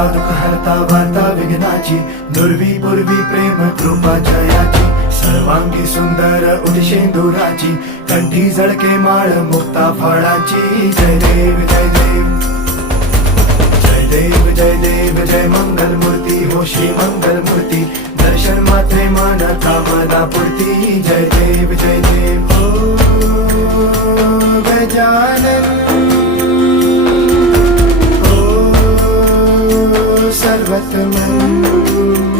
हरता दुःख हरता वार्ता विघ्नाची, दुर्वी पूर्वी प्रेम कृपा जयाची, सर्वांगी सुंदर उदिशेंदुराची, कंठी झळके माळ मुक्ता फळाची. जय देव जय देव जय देव जय देव जय मंगल मूर्ती हो श्री मंगल मूर्ती, दर्शन मात्रे मन कामना पूर्ती. जय देव जय देव ओ गजानन ओ सर्वतमन.